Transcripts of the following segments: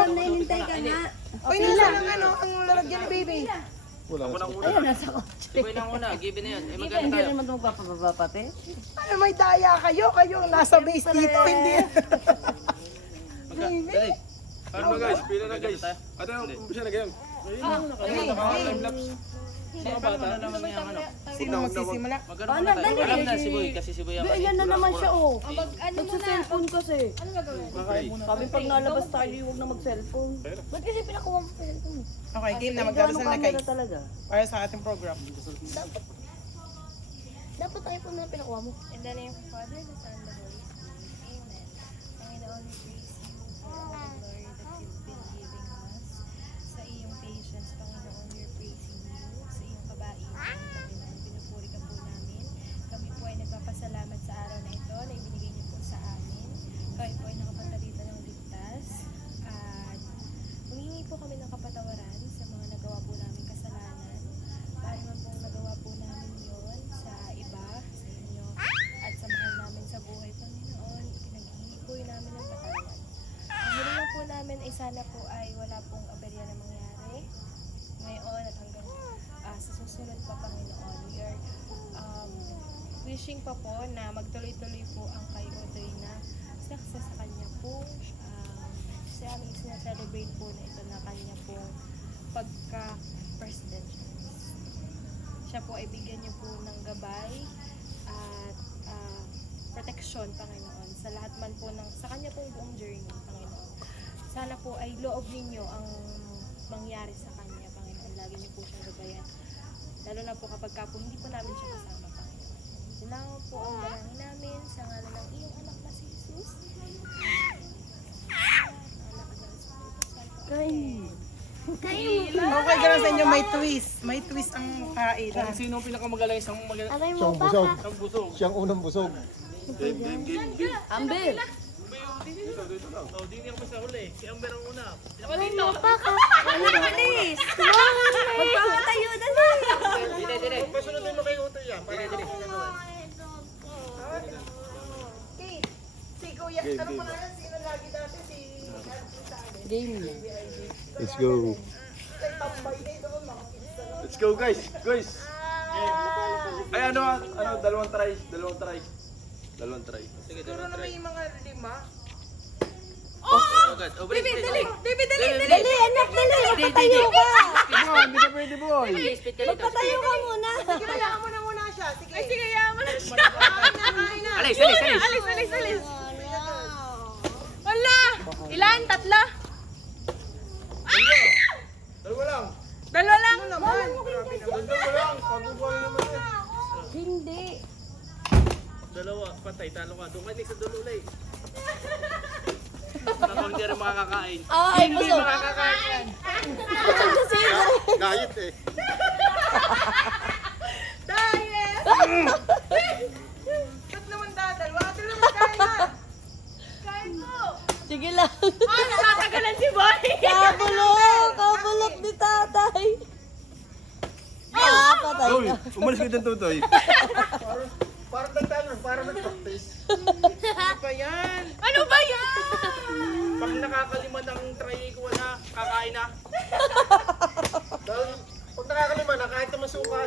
Alam na inintay ka na. Uy, nasa lang ano, ang lalagyan ni baby. Wala Ako nga. nang una. Ayun, nasa kotse. Si Boy nang una. Given na yan. Eh, Hindi magkano hindi tayo? naman ito magpapababa pati. Ano, may daya kayo. Kayo ang nasa base dito, hindi. Dali. Ano ba guys? Pila na guys. tayo? Ate, umpisa na ganyan. Mga bata. Sino magsisimula? Magkano Paano? muna tayo? Dali. Alam na si Boy. Kasi si Boy ang Ayan na naman siya oh. Ano Nagsa-cellphone kasi. Ano gagawin? Sabi pag nalabas tayo, huwag na mag-cellphone. Ba't kasi pinakuha mo cellphone? Okay, game na. Gano'ng Magdarasal na camera guys. talaga. Para sa ating program. Dapat tayo po na pinakuha mo. In the name of the Father, the Son, and the Holy Spirit. Amen. Panginoon, we praise you for all the glory that you've been giving us. Sa iyong patience, Panginoon, we're praising you. Sa iyong kabaitan, Panginoon, pinupuri ka po namin. Kami po ay nagpapasalamat sa araw na ito na ibinigay niyo po sa amin. Kami po ay nakapatalita ng ligtas. At humingi po kami ng kapatawaran sa mga nagawa po namin kasalanan. Para man pong nagawa po namin yon sa iba, sa inyo, at sa mahal namin sa buhay, Panginoon, pinaghihingi po yun namin ng patawad. Ang hiling lang po namin ay sana po ay wala pong aberya na mangyari ngayon at hanggang sa susunod pa, Panginoon. We are wishing pa po na magtuloy-tuloy po ang kay Audrey na success sa kanya po. Sa aming sinaselebrate po na ito na kanya po pagka-president. Siya po ay bigyan niyo po ng gabay at proteksyon, Panginoon, sa lahat man po ng, sa kanya pong buong journey, Panginoon. Sana po ay loob ninyo ang mangyari sa kanya, Panginoon. Lagi niyo po siyang gabayan. Lalo na po kapag ka po hindi po namin siya kasama, Panginoon. Yun lang po ang dalangin namin sa ngalan ng iyong anak na si Jesus. Kain. Okay, ganun sa inyo, may twist. May twist ang kain. Kung sino ang pinakamagaling isang magaling? Siyang busog. Isang busog. Siyang unang busog. Game. Amber. Oh, di niya ako sa uli. Si Amber ang una. Bilis. Magpapatayo na lang. Dire. Pasunodin mo kay Utoy yan. Dire. Okay. Si Kuya, ano pa nga yan? Sino lagi dati? Si Game na. Let's go. tambay na ito. Let's go guys. Guys. Ay ano, dalawang try. Sige, Siguro na may mga 5. agad. Oh, dali. Dali, anak, dali. Magpatayo ka. Hindi ka pwede boy. Speed ka dito. Magpatayo ka muna. Sige, hayaan mo na muna siya. Sige. Ay, sige. Kain na. Alis. Wala! Ilan? 3? Dalawa lang. Ano naman? Hindi. Dalawa. Patay. Talo ka. Doon ka next sa dulo ulit. Ako hindi rin makakakain. Ay, busog. Makakakain. Busog na sila. Gayet eh. Ba't naman dadalwa? Ate naman kain na. Sige lang. Nakakagalan si Boy! Kabulok ni tatay. Patay Uy, ka. umalis ka dyan tutoy. Ano ba yan? Pag nakakalima ng try ko na, kakain na. Pag nakakalima na, kahit na masuka.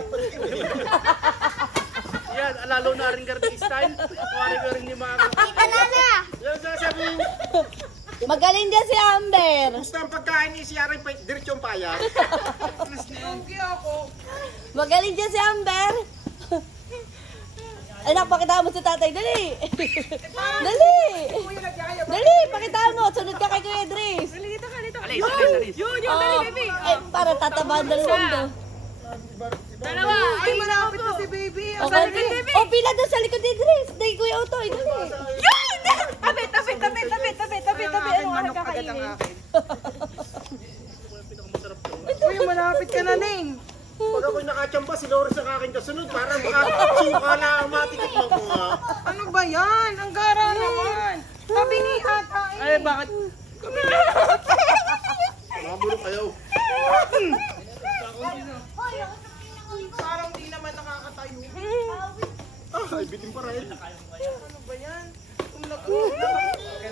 Yan, lalo na rin garden style. Kuwari ka rin yung mga Yan sasabi yung Magaling dyan si Amber. gusto ang pagkain ni si Aray diretsong paya. Lugi ako. Magaling dyan si Amber. Anak, pakita mo si tatay. Dali. Dali. Kuya, nagyan kayo. Dali, pakita mo. Sunod ka kay Kuya Dries. Alis. Oh, eh, para tatabahan ng mundo. Dalawa! Ay, malapit na si baby. Okay, oh, pila doon sa likod ni Dries. Dahil Kuya Otoy. Dali. Tabi! Ano Manok ka agad ang kakainin? akin. Pinakamasarap to. Uy, malapit ka na, Ning. Pag ako'y nakachamba, si Loris ang aking kasunod. Parang makachimpa na ang matitikman ko nga. Ano ba yan? Ang gara naman. Sabi ni Ata. Ay, bakit? Mabulok kayo. Parang di naman nakakatayo. Ay, bitin pa rin. Ano ba yan?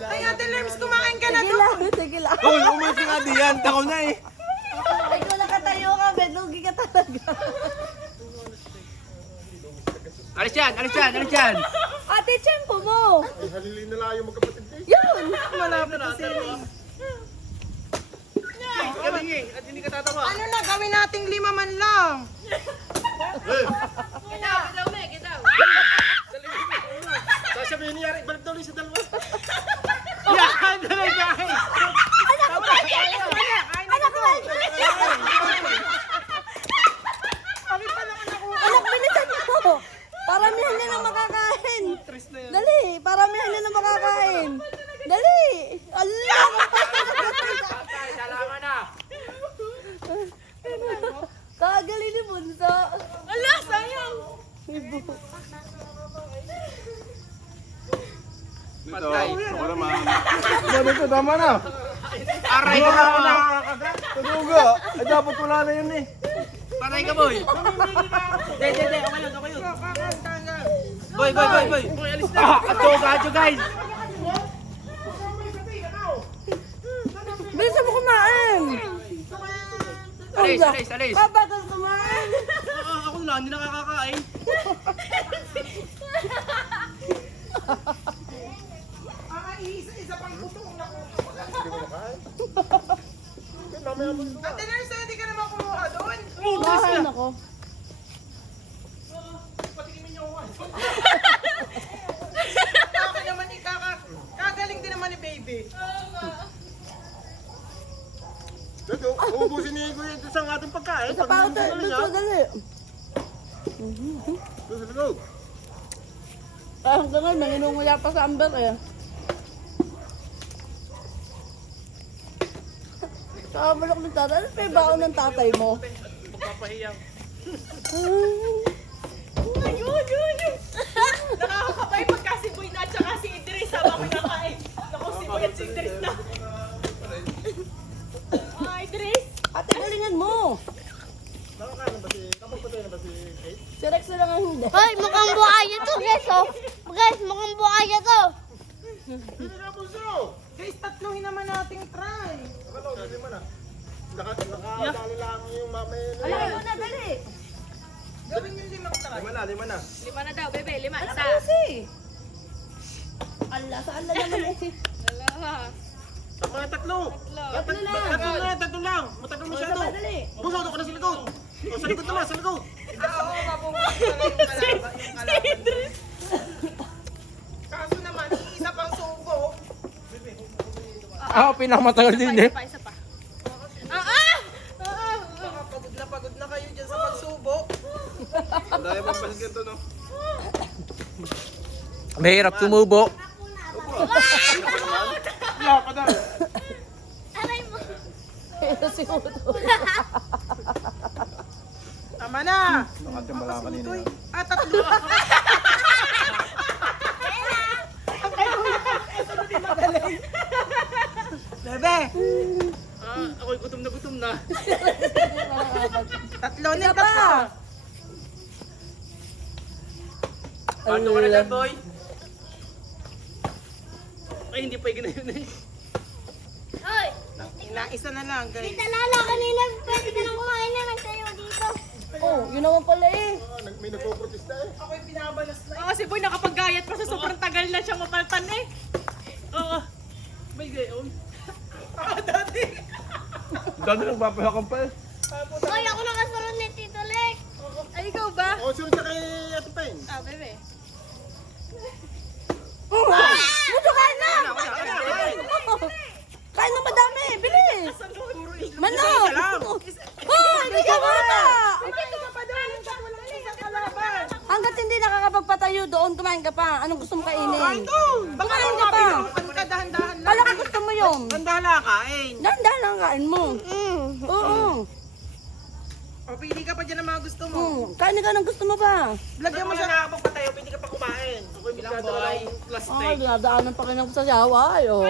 Ay, Ate Lerms, kumain ka na Sige doon. lang, sige lang. Uy! Umalis ka nga diyan. Takaw na eh. Ikaw nakatayo ka, Lugi ka talaga. Alis yan, alis yan, alis yan. Ate, tiyempo mo. Ay, halili na lang yung magkapatid eh. Yun. Malapit na sila. Galing eh, at hindi ka tatawa. Ano na, gawin nating 5 man lang. Sasabihin niya, ibalik daw ulit sa dalawa. Yan, dali guys. Anak, bilisan mo. Paramihan niya na makakain. Dali, paramihan niya na makakain. Dali. Allah. Salamat na. Kagali ni Bunso. Allah, sayang. Patay. Wala dito, tama na. Aray ka na. Tuduga. Ay, dapat wala na yun eh. Patay ka, boy. De, okay yun, okay yun. Boy. Boy, alis na. Ato, guys. Bilisan mo kumain. Alis. Papagal kumain. Ako na, hindi nakakakain. Isa pang putong na Ate Nurse, hindi ka naman kumuha doon. Kumain ako. Okay naman kagaling din naman ni baby. Dito, uubusin ni Kuya ito sa ating pagkain. Sa pa ito, Bunso, dali. Dito. Hanggang ngayon, nanginunguya pa sa Amber eh. Saka bulok ng tatay. Ano pa yung baon ng tatay mo? Magpapahiyang. Nakakapay pagka si Boy na at saka si Idris habang kinakain. Naku, si Boy at si Idris na. Idris! Ate, galingan mo. Nakakain ba si... Kapagpatay na ba si Kate? Si Rex na lang ang hindi. Hoy, mukhang buhaya to, guys, oh. Guys, mukhang buhaya to. Hindi na po so! Guys, tatluhin naman nating try. Akala ko, hindi man ah. Nakadali lang yung mamay na Alay mo na, dali. Gawin yung 5 try. Lima na. 5 na daw, bebe. 5. Ano Isa. kasi? Allah, saan na naman eh. Dalawa. Tama na tatlo. Tatlo lang. Matagal masyado. Isa pa, dali. Buso, doon ka na sa likod. O, sa likod naman, sa likod. Oo, mabubuksan na yung kalaban. Kaso naman, isa pang suko. Ako, pinakamatagal din eh. Isa pa. Baka pagod na kayo dyan sa pagsubo. Dahil magpasigyan to, no? Mahirap tumubo. Aray mo. Ito si Uto. Tama na. Nakatimbala kanina. Tatlo. Bebe, Ako'y gutom na. tatlo na ka pa. Paano ka na dyan, boy? Ay, hindi pa ginayon eh. Hoy, Isa na lang, guys. Tita Lala, kanina pwede ka nang kumain na nagtayo dito. Oh, yun naman pala eh. May nagpo-protesta eh. Ako'y binabalas na. Oo, si Boy nakapaggayat pa sa sobrang tagal na siya mapaltan eh. Oo. May gayon. Dami nagpapahakam pa eh. Hoy, ako nakasunod ni Tito Lex. Ay, ikaw ba? O, sunod ka kay Ate Peng. Bebe. Buto, kain na! Kain na madami, bilis! Manok! Oh, hindi ka muna! Hanggat hindi nakakapagpatayo doon, kumain ka pa. Anong gusto mo kainin? Kumain ka pa. Dahan-dahan lang. Kala ka gusto mo yun. Dahan-dahan lang kain. Dahan-dahan lang kain mo. Oo. O, pili ka pa dyan ng mga gusto mo. Kain na ka ng gusto mo ba? Lagyan mo siya. Nakakapagpatayo, pwede ka pa kumain. Ako'y boy. Ah, dinadaanan pa kayo sa siyaway, oh.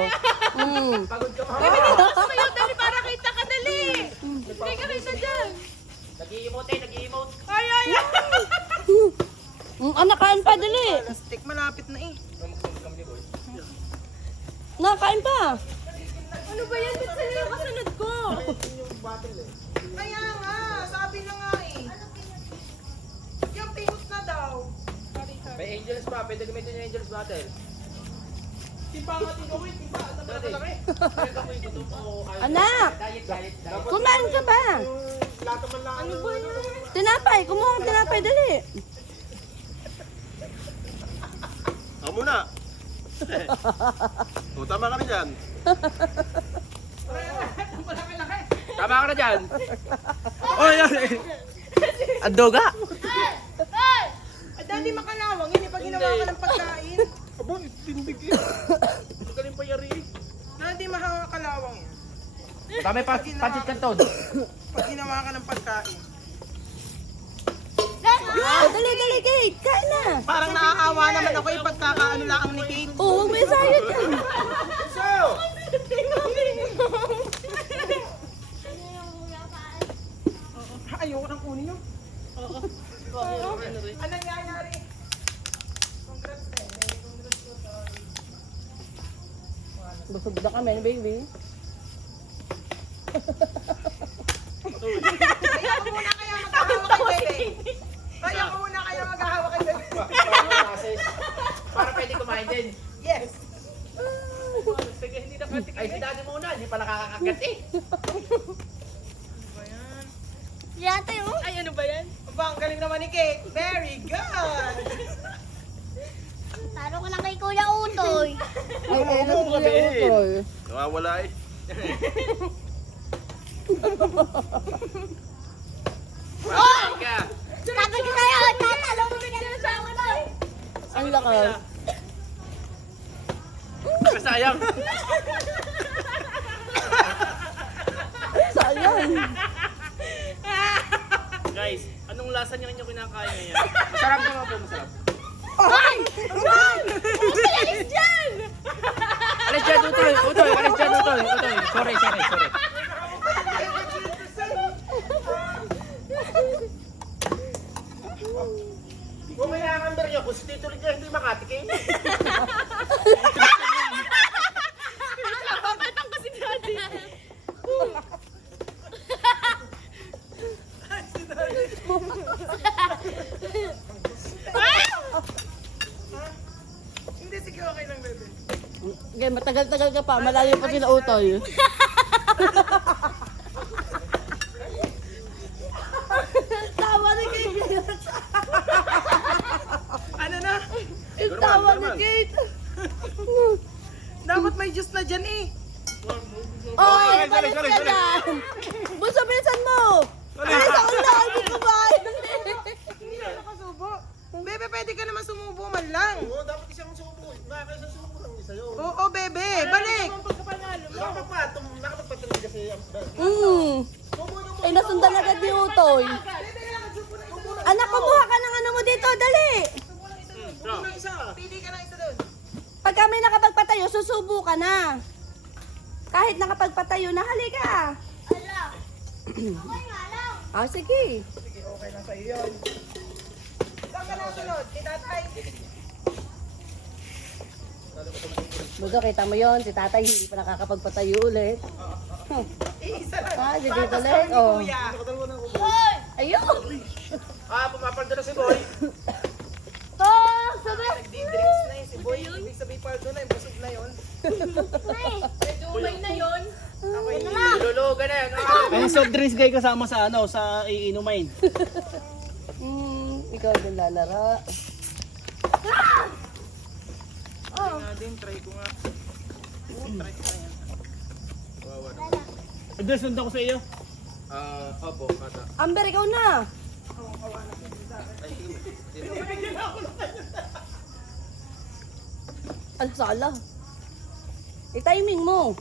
Sumayo, dali para kita ka, dali. Hindi ka kita dyan. Nag-i-emote. Ay. Anak, kain pa, dali. Plastic, malapit na eh. Nakain pa. Ano ba yan? Ba't sa'yo battle eh. Kaya nga, sabi na nga eh. Yung pingot na daw. May angels pa, pwede gamitin yung angels battle. Timpa nga tinuwin, timpa. Ang dami na malaki. Pwede ako yung gutom ko. Anak! Diet. Kumain ka ba? Lahat naman lang. Ano ba yan? Tinapay, kumuha ng tinapay, dali. Ako muna. O, tama ka na dyan. Tama ka na dyan. Oh, yan. Ang doga. Ay, dali makalawang yun eh, pag ginawa ka ng pagkain. Aba, tindig eh. Magaling pa yari eh. Dali makakalawang yan. Tama yung pancit canton. Pag ginawa ka ng pagkain. Oh, dali, Kate. Kain na. Parang naaawa naman ako yung pagkakaano lang ni Kate. Oh, huwag may sayad yan. So, Ayoko nang kunin yun. Ano nangyayari? Congrats eh. Congrats ko to. Busog na kami, baby. Kaya ko muna kaya maghahawak kay Bebe. Kaya ko muna kaya maghahawak kay Bebe. Para pwede kumain din. Yes. Sige, hindi na pati. Ay, si daddy muna. Hindi pa nakakagat eh. Yata yun. Ay, ano ba yan? Aba, ang galing naman ni Kate. Very good. Taro ka lang kay Kuya Utoy. Ay, ay, Kuya Utoy. nawawala eh. Kumain ka. Sabi ko sa'yo, tatalo mo na sa Utoy. Ang lakas. Sayang. Sayang. Guys, anong lasa niya yung kinakain ngayon? Masarap naman po, masarap. Ay! John! Alis dyan! Alis dyan, Utoy. Utoy, alis dyan, Utoy. Utoy. Sorry. Kung may nakakandar niya, kung si Tito Rick niya hindi makatikin. Papatang ko si Daddy. Hindi, sige, okay lang, Bebe. Okay, matagal-tagal ka pa. Malayo pa sila Utoy. Tawa ni Kate. Ano na? Yung tawa ni Kate. Dapat may juice na dyan eh. Oh, balik ka dyan. Buso, bilisan mo. Bilis ako na. Hindi ko ba? Hindi na nakasubo. Bebe, pwede ka naman sumubo man lang. Oo, dapat isang subo. Nakakaisa subo lang isa yun. Oo, Bebe, balik. Nakapagpatuloy kasi ang Ay, nasundan agad ni Utoy. Anak, kumuha ka ng ano mo dito. Dali. Subo ng isa. Pili ka ng isa doon. Pag kami nakapagpatayo, susubo ka na. Kahit nakapagpatayo na, halika. Ala. Okay nga lang. Ah, sige. Sige, okay na sa'yo yun. Saan ka nasunod? Kay tatay? Buso, kita mo yon, si tatay hindi pa nakakapagpatayo ulit. Isa lang. Ah, si Para Tito sa Len, ni oh. Kuya. Ayun! Pumapaldo na si Boy. Oh, sabi! Nagdi-drinks na yun si Boy. Ibig sabihin paldo na, busog na yun. Medyo umay na yun. Lulugan na yan. Ang soft drinks kayo kasama sa sa iinumain. Ikaw din lalara. Nga din, try ko nga. Try ko na yan. Address sundan ko sa iyo. Opo, kata. Amber, ikaw na! Ang sala. I-timing mo.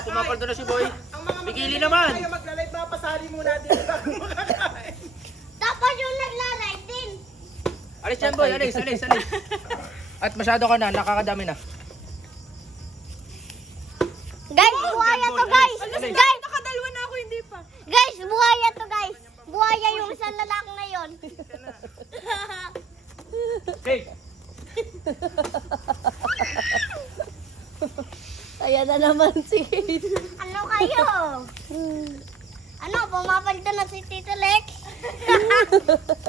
Pumapaldo na si Boy. Ang mga Pigili maglilive naman. Kaya magla-live na pasali muna din bago makakain. Tapos yung naglalike din. Alis dyan, Boy. Alis. At masyado ka na. Nakakadami na. Guys, buhaya to guys. Guys, Nakadalwa na ako, hindi pa. guys, buhaya to guys. Buhaya yung isang lalaki na yon. Hey, Ay, Ayan na naman si Kate. Ano kayo? Ano, pumapalda na si Tito Lex?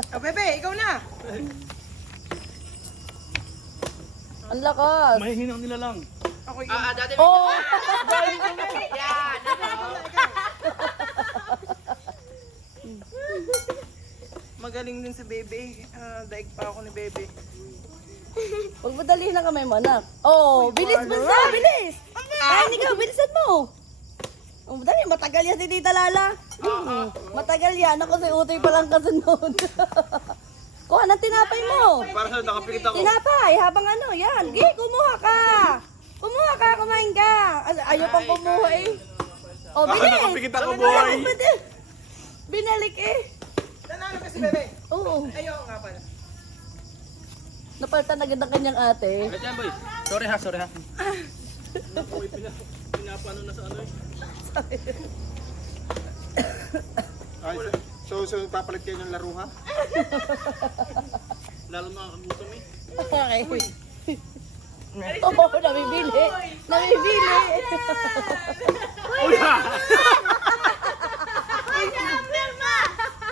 Oh, bebe, ikaw na. Ang lakas. May hinang nila lang. Ako yun. Dati Oh! Magaling din si bebe. Daig pa ako ni bebe. Huwag madali na kamay mo, anak. Oh, bilis mo sa, bilis! Kain ikaw, bilisan mo! Oh, madali, matagal yan si Tita Lala. Matagal yan, ako si Utoy pa lang kasunod. Kuha ng tinapay mo. Para sa nakapikit ako. Tinapay, habang ano, yan. Gi, kumuha ka. Kumuha ka, kumain ka. Ayaw pang kumuha eh. Oh, bilis. nakapikit ako, Wala boy. akong pwede. Binalik eh. Nanalo ka si bebe. Oo. Ayoko nga pala. Napalitan agad ang kanyang ate. Diyan, boy. Sorry ha. Pinapano na sa ano eh. Ay, so papalit kayo ng laro ha? Lalo nakakagutom eh. Okay. Oo, namibili. Namibili. Uy ha! Ay, number ma!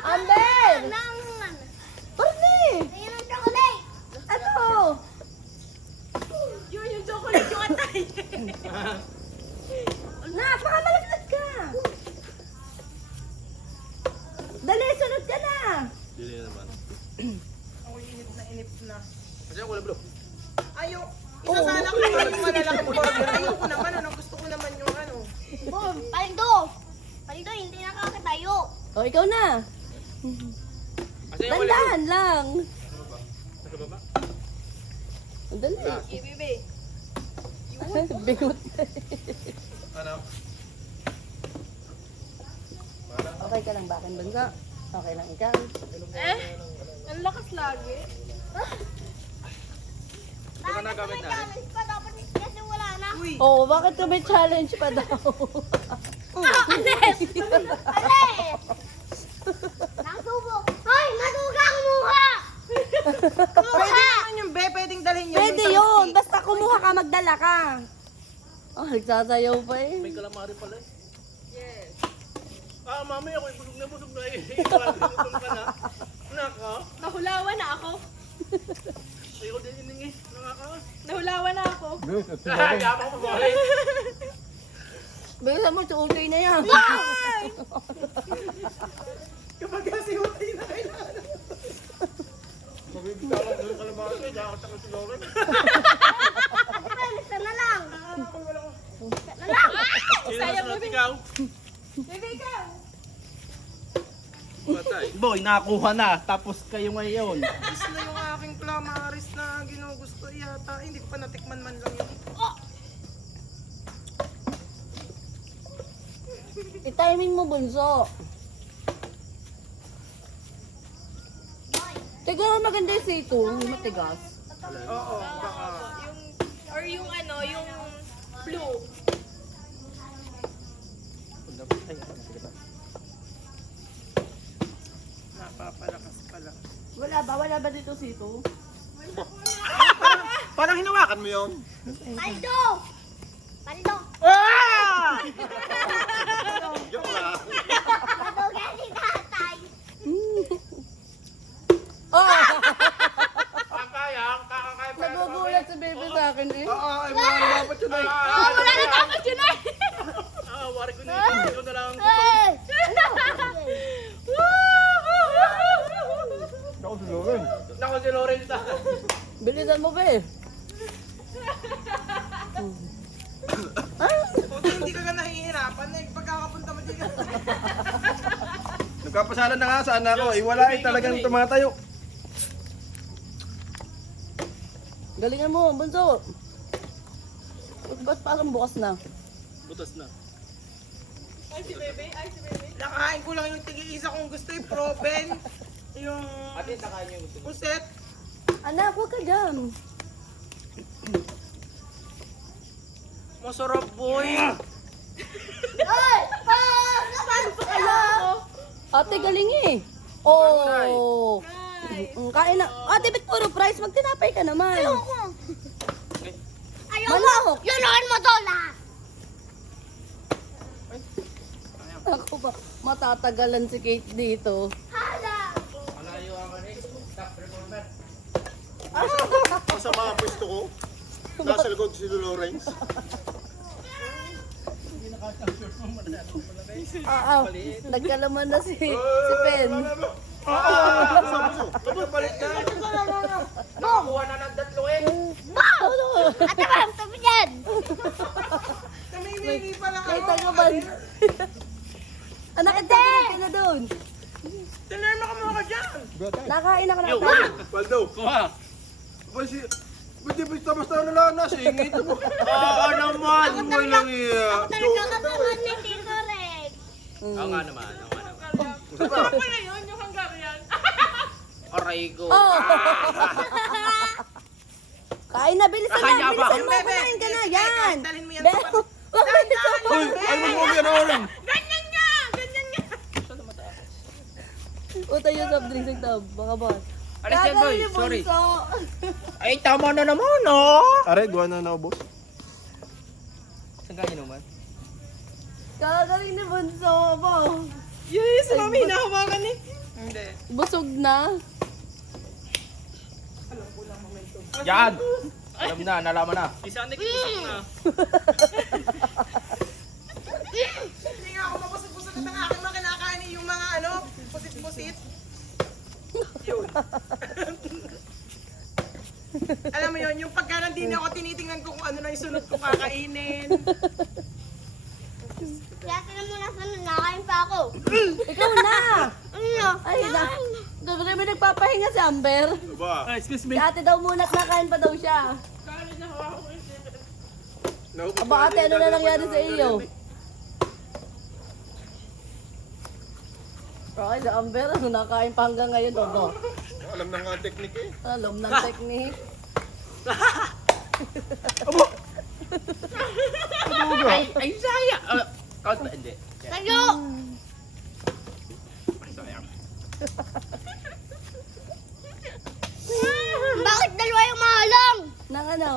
Amber! Naman! Parni! Ayun ang chocolate! Ano? Yun yung chocolate yung atay. Na, baka malaglag ka. Dali, sunod ka na. Dili naman. Ako inip na. Kasi ako wala bro. Ayaw. Isa sana ko yung malalaking burger. Ayoko naman. Ano, gusto ko naman yung ano. Boom! Paldo! Paldo, hindi nakakatayo! O, ikaw na. Kasi yung wala bro. Dandahan lang. Sa baba. Dali. Okay, bebe. Bingot. Ano? Okay ka lang ba akin, Bunso? Okay lang ikaw. Ang lakas lagi. Ito na gamit natin. Challenge pa dapat kasi wala na! Uy. Oh, bakit ka may challenge pa daw? Alis! Nasubok! Hoy! Natuga ang mukha! Pwede naman yung be. Pwedeng dalhin yun. Pwede yung yun. sa- Basta kumuha ka, magdala ka. Oh, nagsasayaw pa eh. May calamari pala eh. Yes. Mami ako busog na eh. Gutom ka na. Naka. Nahulawan na ako. Ayoko din ining eh. Naka. Nahulawan na ako. Yaman ko ba? Bilisan mo, tuutoy na yan. Kapag kasi hutay na kailangan. Mabibitawan ko yung kalamari ko, dakot ako si Lauren. Isa na lang! Sayang mo ikaw. Bebe, ikaw. Patay. Boy, nakakuha na. Tapos kayo ngayon. Is na yung aking clamaris na ginugusto yata. Hindi ko pa natikman man lang yun. I-timing mo, Bunso. Tignan mo maganda yung sito. Matigas. Oo, baka. Yung blue. Napapalakas pala. Wala ba? Wala ba dito sito? Parang hinawakan mo yun. Paldo! Paldo! Joke lang. Natuga si tatay! Oh! Kakayang, kakakaya pa. Nagugulat si baby sa akin eh. Ay, wala dapat yun eh. Wala na dapat yun eh. Wari ko na ito. Ikaw na lang. Hey! Ako si Lauren. Nako si Loren sa. Bilisan mo ba eh. Buti hindi ka nahihirapan eh. Pagkakapunta mo dito. Nagkapasalan na nga sana ako. Wala eh talagang tumatayo. Galingan mo, Bunso. Ba't parang bukas na? Butas na. Ay, si bebe. Nakain ko lang yung tigi-isa kung gusto yung proben. Yung Ate, nakain niyo gusto. puset. Anak, huwag ka dyan. Masarap boy. Ay! Saan pa kayo? Ate, galing eh. Oh. Kain na. Ate, ba't puro price? Magtinapay ka naman. Ayoko! Ayoko! Manok. Yunuin mo to lahat! Natatagalan si Kate dito. Malayo ang ano eh. Top performer. Masama ang pwesto ko. Nasa likod si Lawrence. Nagkalaman na si Pen. Balik na. Nakakuha na ng tatlo eh. Ate ma'am, tabi dyan. Namimili pa lang Kay ako. tagaban. Anak, itagalog ka na doon. Tinerma ka muna ka dyan. Nakain na ka na. Waldo. Kuha. Ba't basta na lang nasa ingit mo? Naman. Mo lang iya. Talaga kasama ni Tito Rex. Oo nga naman. Ano pala yun? Yung Hungarian? Aray ko. Oh. Kain na, bilisan Kaya na. ba? Bilisan mo, kumain ka na. Yan. Dalhin mo yan Be, sa wag mo ito. Ano mo yan Oren? Ganyan nga! Ganyan nga! Utay yung soft drinks ng tab. Baka ba? Alis yan, boy. Gagawin ni Sorry. Bunso. Ay, tama na naman, oh. Are, gawa na naubos. Saan ka inuman? Gagawin ni Bunso mo. Yes, mami, hinahawakan eh. Hindi. Busog na. Yan. Alam na, nalaman na. Hindi nga ako mapusit-pusit at ang aking mga kinakain yung mga ano, pusit-pusit. Yun. Alam mo yun, yung pagka nandini ako, tinitingnan ko kung ano na yung sunod ko kakainin. Kaya tinan mo na sunod, nakain pa ako. Ikaw na. Ano? Ay, doon may nagpapahinga si Amber. Ba? Excuse Si ate daw muna at nakain pa daw siya. Aba ate, ano na nangyari sa iyo? Okay, si Amber, ano nakain pa hanggang ngayon, Dodo. Alam na nga ang teknik eh. Alam ng technique. Ay, saya. Count ba? Hindi. Tayo! Bakit dalawa yung mahalang? Nang ano?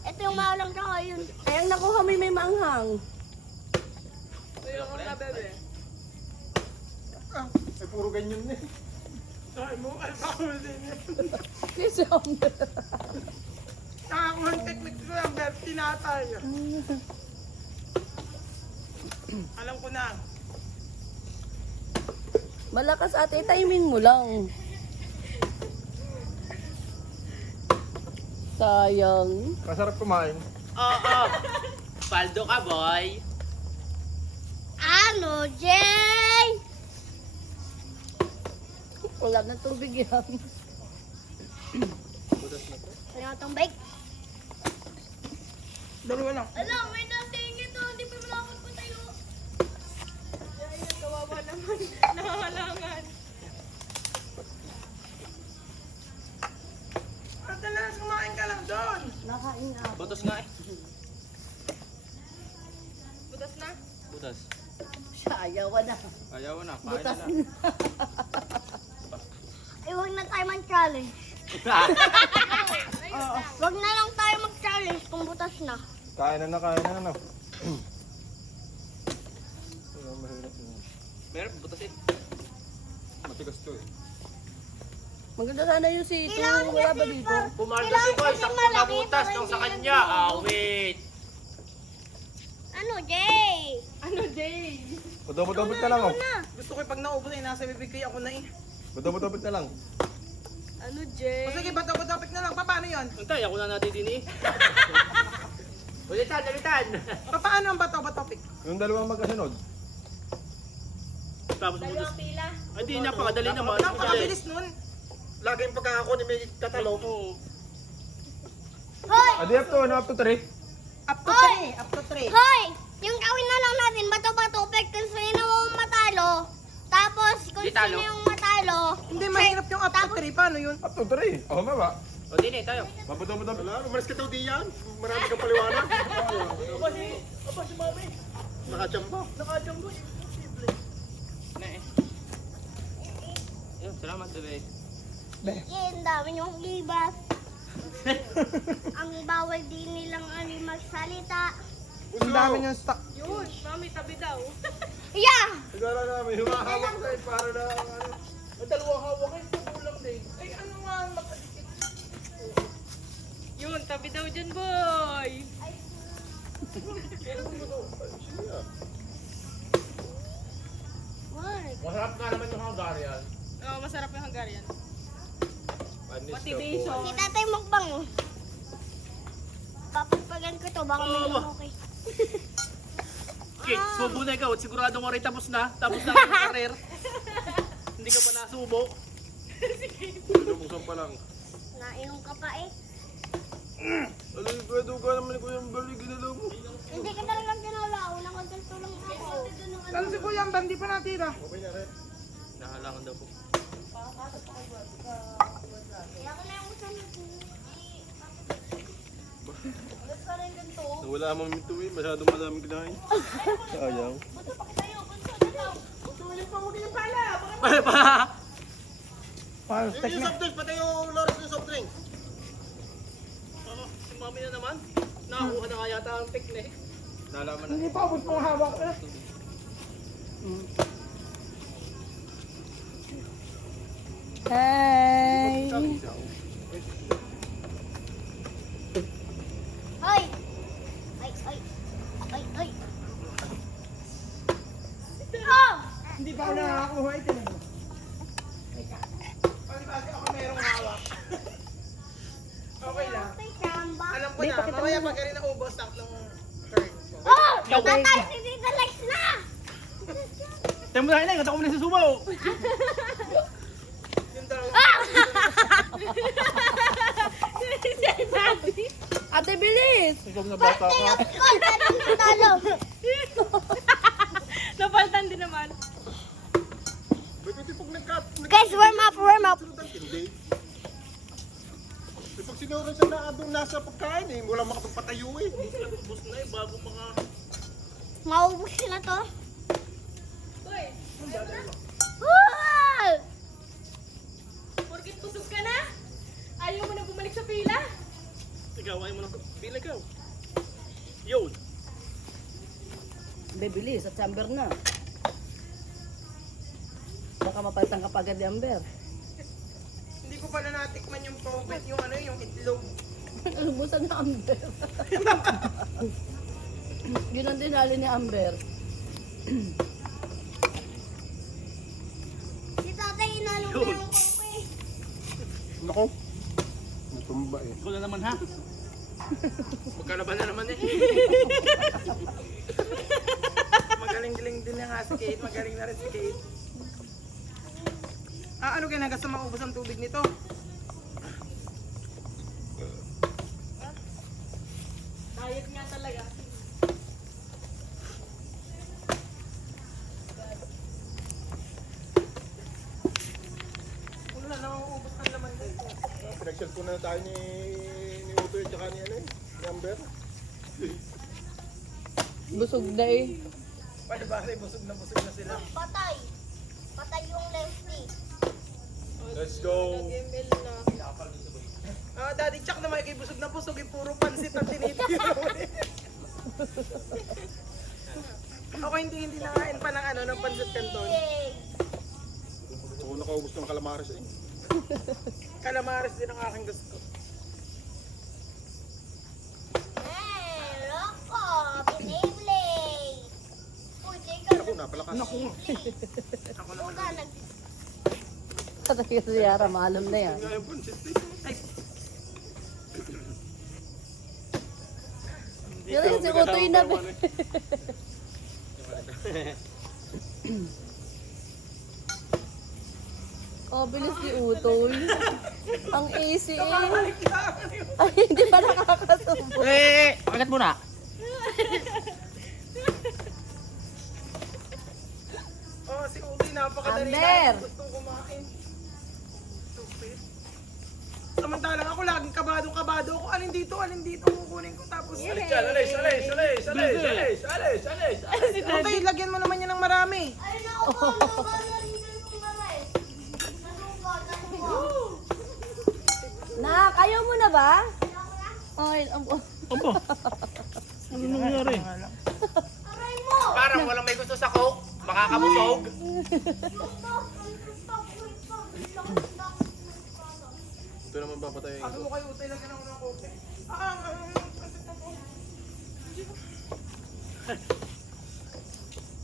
Ito yung mahalang tsaka yun. Ay, ang nakuha mo may maanghang. Ay, puro ganyan eh. Ay mo, ay bako din yun. Si Amber. Nakakuha ang technique ko lang, Bert, tinatay. Alam ko na. Malakas ate, timing mo lang. Sayang. Masarap kumain. Oo. Paldo ka, boy. Ano, Jay? Wala na tubig yan. Ano itong bake? Dalawa lang. Alam, may dating ito. Hindi pa malapot ko tayo. Kawawa naman. Nangangalangan. Ate Lance, kumain ka lang doon. Nakain na. Butos nga eh. Butas na. Butas. Siya, ayawan na. Ayaw na. Butas na. na. Eh, huwag na tayo mag-challenge. Huwag na lang tayo mag-challenge kung butas na. Kain na, kain na. Ano? Mahirap yun. Meron, butas eh. Matigas to eh. Maganda sana yung sito. Kailangan niya Wala ba dito? silver. Pumaldo si boy. Sakto na butas nung sa kanya. Wait. Ano, Jay? Ano, Jay? Budobot na lang oh. Gusto ko pag naubos ay nasa bibig ko ako na eh. Budobot na lang. Ano, Jay? O sige, bato-bato-pik na lang. Paano yun? Antay, ako na natin din eh. Ulitan, ulitan. Paano ang bato-bato-pik? Yung dalawang magkasunod. Tapos butas. Dalawang pila. Ay, di napakadali naman. Napakabilis nun. Laging pagkakako ni may katalog. Hoy! Adi up to, ano up to 3? Up to 3. Up to 3. Hoy! Yung gawin na lang natin, bato-bato, kung sino yung matalo, tapos kung Di talo. sino yung matalo, Hindi, mahirap yung up to 3. Paano yun? Up to 3. Ako ba ba? O, din eh, tayo. Mabudobot. Wala, umalis ka daw di yan. Marami kang paliwanag. Aba, si Mami. Nakachamba. Nakajambo. Na eh. Ayun, salamat, bebe. ang dami yung libas. Ang bawal din nilang magsalita. Ang dami niyang stock. Yun, mami, tabi daw. Yeah! Sigara namin, humahawak na eh, para na ano. Ang dalawang hawak eh, kulang din. Ay, ano nga ang makadikit? Yun, tabi daw dyan, boy. What? Masarap nga naman yung Hungarian. Oh, masarap yung Hungarian. Panis Motivation. Si tatay mukbang oh. Papagpagan ko to, baka may okay. Okay, subo na ikaw. Sigurado mo rin tapos na. Tapos na ang karir. Hindi ka pa nasubo. Pinubuksan pa lang. Nainom ka pa eh. Alay, pwede ka naman ko yung balik, ginalaw mo. Hindi ka talagang tinula. Unang kontesto lang ako. Ano si Kuya Amber, hindi pa natira. Okay na rin. Nahalangan daw po. Kaya ko na yung usan. Nawala mo mito eh, masyadong madaming kinain. Sayang. Para pa! Yung soft drinks, pati yung Loris ng soft drinks. Si mami na naman. Nakakuha na kaya yata ang tekne. Nalaman na. Hindi pa abot pang hawak eh. Hi! Hoy! Ay, ay. Ay, ay. Oh! Hindi pa ako nakakakuha ito. Palibagi ako merong hawak. Okay lang. Tay, chamba. Alam ko na, mamaya pag rin naubos ang ng turn. Oh! Tatay, si Tita Lex na! Tayo mo na hinay, kata ko muna sa subo. Yung daw. Ate, bilis! Ikaw na bata Birthday ka. of God! Anong natalo? Napaltan din naman. Ba't ito pag nagkat... Guys, warm up, warm up. Sunod ang tindi. Eh, pag sinuran siya na doon nasa pagkain eh, wala makapagpatayo eh. Bus na eh, bago maka... Maubos na to. Uy, Wow! porkit busog ka na? Ayaw mo na bumalik sa pila? Ikaw, ayaw mo na. Pila ikaw. Yun. Be, bilis. At Amber na. Baka mapalitan ka pa agad ni Amber. Hindi ko pala natikman yung pawbet, yung ano, yung itlog. Lubusan na Amber. Yun ang dinali ni Amber. Si tatay inalo ko yung kope. Nako. Natumba eh. Ikaw na naman ha. Magkalaban na naman eh. Magaling-galing din na nga si Kate, magaling na rin si Kate. Ah, ano kaya nagas na maubos ang tubig nito? Diet nga talaga. Wala na maubos ng laman dito. Pinag-cellphone na tayo ni Utoy at saka ni ano eh, ni Amber. Busog na eh. Palibari, busog na sila. Patay. Patay yung lefty. Let's go. ML na. Ah, Daddy Chuck naman kay busog na busog, eh, puro pansit ang tinitira mo eh. Ako hindi nakain pa ng ano, ng pansit canton. Yay! Oo, nakaubos ng calamares eh. Calamares din ang aking gusto. Eh, loko! Biniblay! Uy, teka. Ako, napalakas. Uga, Katagay si Yara, maalam na yan. Nga yung pansit eh. Yan si Utoy na be. Oh, bilis ni Utoy. Ang easy eh. Ay, hindi pa nakakasubo. Pakagat mo na. Oh, si Utoy napakadali Amber! na gustong kumain. Stupid. Samantalang ako laging kabado ako. Alin dito, kukunin ko tapos. Alis! Utoy, lagyan mo naman yan ng marami. Ay, naku, naluga na rin yung baray. Naluga. Nak, ayaw mo na ba? Ay, Opo. Ano nangyari? nakakabusog. Ito naman papatayin Ano ko. mo kayo, utay lang yan ako ng kote.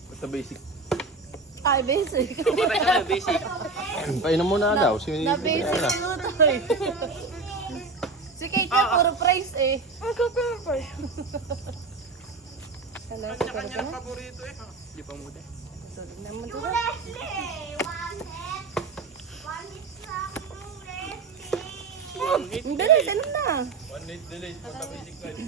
Basta basic. Ay, basic. Patay ka na, basic. Painom mo na daw. Na basic yung luto eh. Si Kate nga, puro price eh. Kanya-kanya ng paborito eh. Di pa muna. Naman to. Leslie! One hit lang mo, Leslie! Ang bilis, ano na? 1 minute delay. Basta basic life.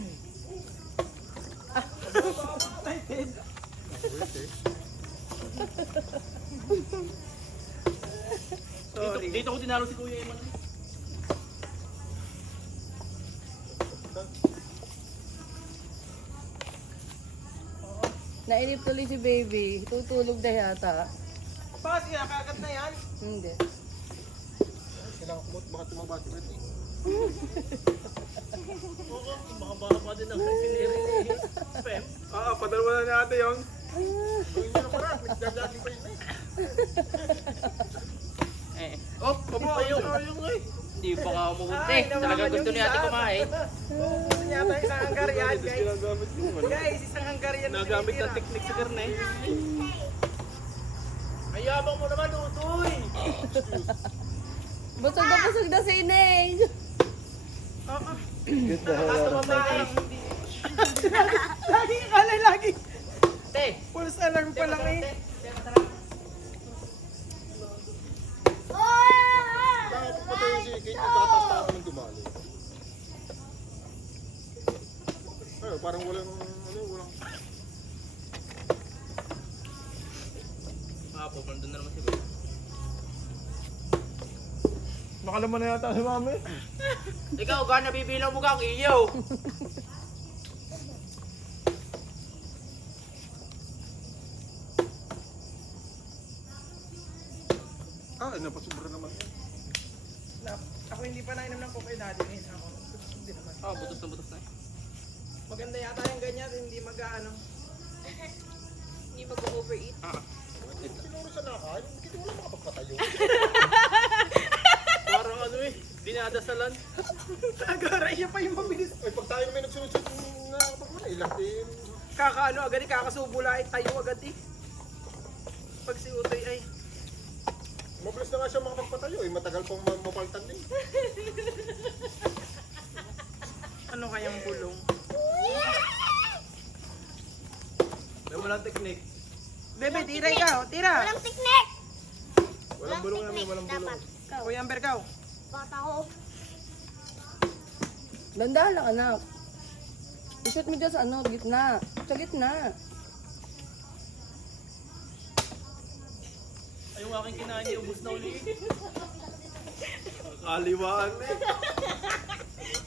Dito ko tinalo si Kuya Eman. Nainip tuloy si baby. Tutulog na yata. Baka siya, kagat na yan. Hindi. Kailangan kumot. Baka tumabati ulit eh. Oo, baka pa din ang siniri ni Pep. Padalawa na natin yun. Gawin nyo na para. Nagdadaging pa yun eh. Oh, papayo. Hindi pa ka mamunti. Talaga gusto niya ate kumain. Gusto niya tayo isang Hungarian, guys. Ginagamit ko. Guys, isang Hungarian na Nagamit ng tinitira. teknik sa karne. Ay, yabang mo naman, Utoy! Busog na si Ineng. Customer tayo. Lagi, alay lagi. Te! False alarm pa lang eh. Baka papatayin si Kate. Tataas na ako ng dumali. Ay, parang walang walang... Pupunta na naman si Kuya. Nakalaman na yata si mami. Ikaw, gana bibilang mo kang iyo. Napasubra naman yan. Ako hindi pa nainom ng coffee daddy ngayon ako. Hindi naman. Butos na. Maganda yata yung ganyan, hindi mag-ano. Hindi mag-overeat. Sinuro sa nakain, hindi mo lang makapagpatayo. Parang ano eh, dinadasalan. Agaray siya pa yung mabilis. Ay, pag tayo may nagsunod-sunod na kapag wala, ilang din. Kakaano agad eh, kakasubula ay tayo agad eh. Pag si Utoy ay, Mabilis na nga siya makapagpatayo eh, matagal pang mapaltan din. ano kayang bulong? May walang teknik. Bebe, tira ikaw, tira! Walang tiknik! Walang bulong namin, walang bulong. Dapat. Kuya Amber, ikaw. Bata ko. Dandahan lang anak. I-shoot mo dyan sa ano, gitna. Sa gitna. Ay, yung aking kinain niya, ubus na uli. Kaliwaan eh.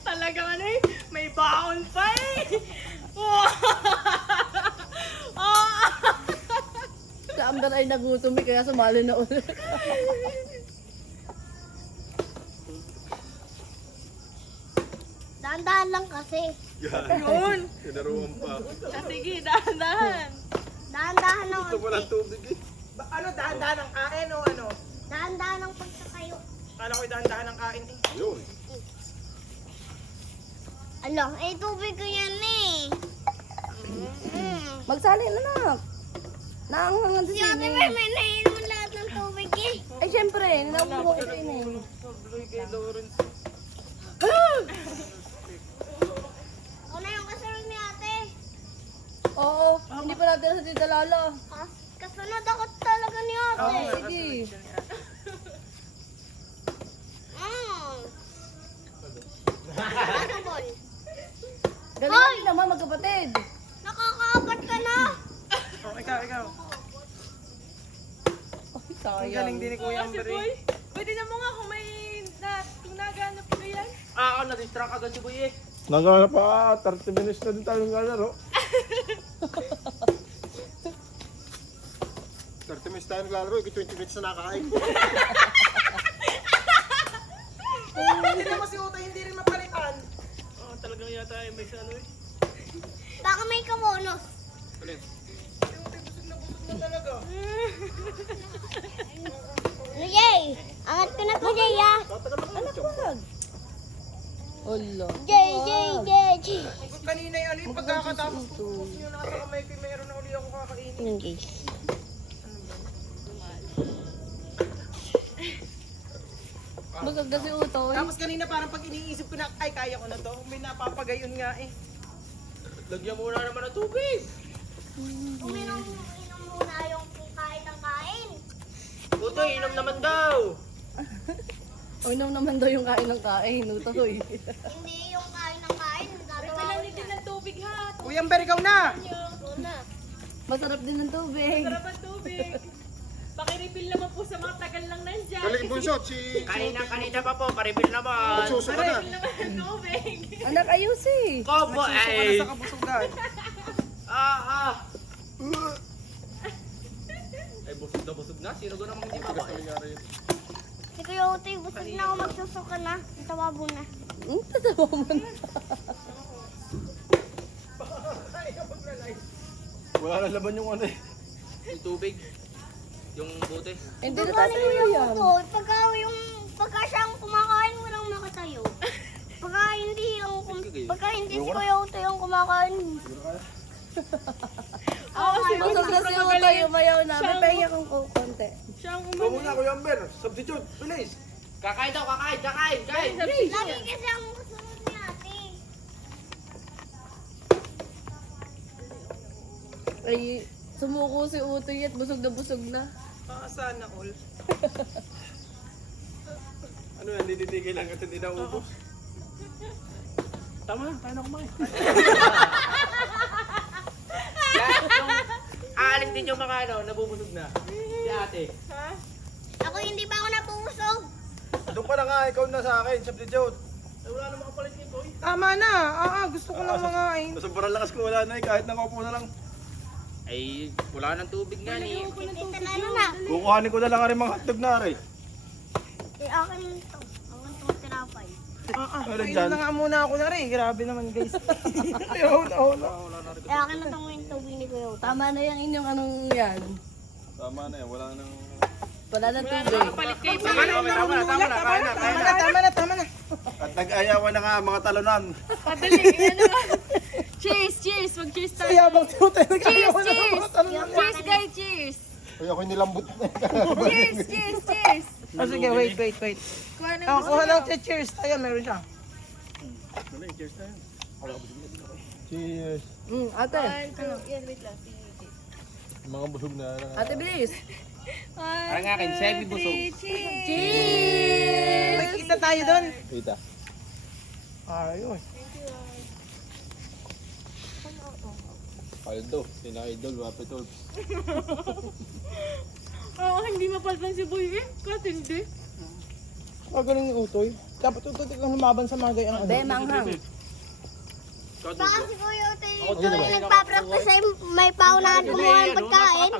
Talagang ano eh, may baon pa eh. Sa Amber ay nagutom eh, kaya sumali na ulit. Dahan-dahan lang kasi. Yun. Kinaruhan pa. Sige, dahan-dahan. Dahan-dahan lang Ito walang kasi. tubig eh. Ano, dahan-dahan ang kain o ano? Dahan-dahan lang pagkakayo. Kala ko'y dahan-dahan ang kain eh. Yun. Alam, eh tubig ko yan eh. Magsali na anak. Naanghangan si Si Ate Ineng. May nainom lahat ng tubig eh. Ay, syempre, ninabuho ko si Ineng. Kay Lawrence. Ako na yung kasunod ni ate. Oo, hindi pa natin sa Tita Lala. Kasunod ako talaga ni ate. Sige. Basketball. Galing naman magkapatid. Nakakaapat ka na. Oh, ikaw. Ay, Ang galing din ni Kuya Si Amber Boy, eh. pwede na mo nga kung may kung naganap ko yan. Ako na-distract agad si Kuya eh. Nagana pa, 30 minutes na din tayo naglalaro. 30 minutes tayo naglalaro, 20 minutes na nakain. Hindi naman si Utoy hindi rin mapalitan. Talagang yata ay may ano eh. Baka may kamonos. Alin? Si Utoy busog na busog na Jay! Angat ko na to, Jay, ah! Anak mo lang. Olo. Jay! Kanina yung ano yung pagkakatapos ko. Yung nasa kamay ko, meron na uli ako kakainin. Yung Jay. Busog na si Utoy. Tapos kanina parang pag iniisip ko na, ay kaya ko na to. May napapagayon nga eh. Lagyan muna naman ng tubig. Uminom muna yung kain ng kain. Utoy, inom naman daw. O, inom naman daw yung kain ng kain. Utoy. Hindi yung kain ng kain. Kailangan din ng tubig ha. Kuya Amber, ikaw na! Masarap din ng tubig. Sarap ang tubig. Pakirefill naman po sa mga tagal lang nandyan. Galing bunsot, si... Kanina pa po, paribil naman. Suso ka na. Refill naman ang tubig. Anak, ayos eh. Kobo, Suso ka na ay. sa kabusugan. Ay, busog na. Sino ko namang hindi makain? Si Kuya Utoy, busog na ako magsusuka na. Tawabo na. Tatawa mo na. Wala na laban yung ano eh. Yung tubig. Yung buti. Hindi na tayo yan. Pagka siyang kumakain, walang makatayo. Pagka hindi si Kuya Utoy ang kumakain. Oo, si Busog na si Utoy, umayaw na. May pahinga kong konti. siya ang Ikaw muna, Kuya Amber. Substitute, bilis. Kakain daw, kain. Lagi kasi ang kasunod ni ate. Ay, sumuko si Utoy at busog na. Sana all. Ano yan, dinitigil lang at hindi na ubos. Tama na, tayo na kumain. Aalis din yung mga nabubusog na. Si ate. Ako hindi pa ako napusog. Doon ka na nga, ikaw na sa akin, substitute. Ay, wala namang kapalit nito eh. Tama na. Gusto ko lang mga Sa sobrang lakas ko wala na eh, kahit nakaupo na lang. Ay, wala nang tubig nga ni. Tita na na. Kukuhanin ko na lang rin mga hotdog na rin. Akin ito. Akin itong tinapay. Ano Inom dyan? na nga muna ako na rin. Grabe naman guys. Ayaw na. Akin na itong tubig ni Kuya Utoy. Tama na yung inyong anong yan. Tama na yan, wala nang... Wala na tubig. Palit kayo sa Tama na. Tama na. At nag-ayawan na nga mga talunan. Padali. Cheers. Mag-cheers tayo. Sayabang tutoy. Nag-ayaw na. Cheers, guys. Cheers. Uy, ako nilambot na. Cheers. Sige, wait. Kuha na Kuha lang siya. Cheers. Ayan, meron siya. Cheers. Ate. Yan, wait lang. Mga busog na. Ate, bilis. Parang akin, Sebi busog. Cheers! Nagkita tayo doon. Kita. Ayun. Aldo, sina-idol, wapit tol. Hindi mapalpan si Boy eh. Katindi. Magaling ni Utoy. Dapat Utoy kang lumaban sa mga gayang ano. Be, manghang. Baka si Kuya Utoy nagpa-practice ay may paunahan kumuha ng pagkain.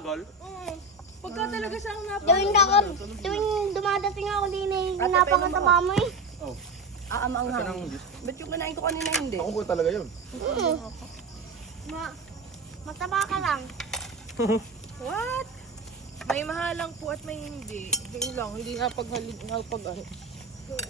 Pagka talaga siyang Tuwing dumadating ako din eh, napakataba mo eh. Manghang. Ba't yung kinain ko kanina hindi? Ako ko talaga yun. Mataba ka lang. What? May mahalang po at may hindi. Yun lang, hindi napag ano.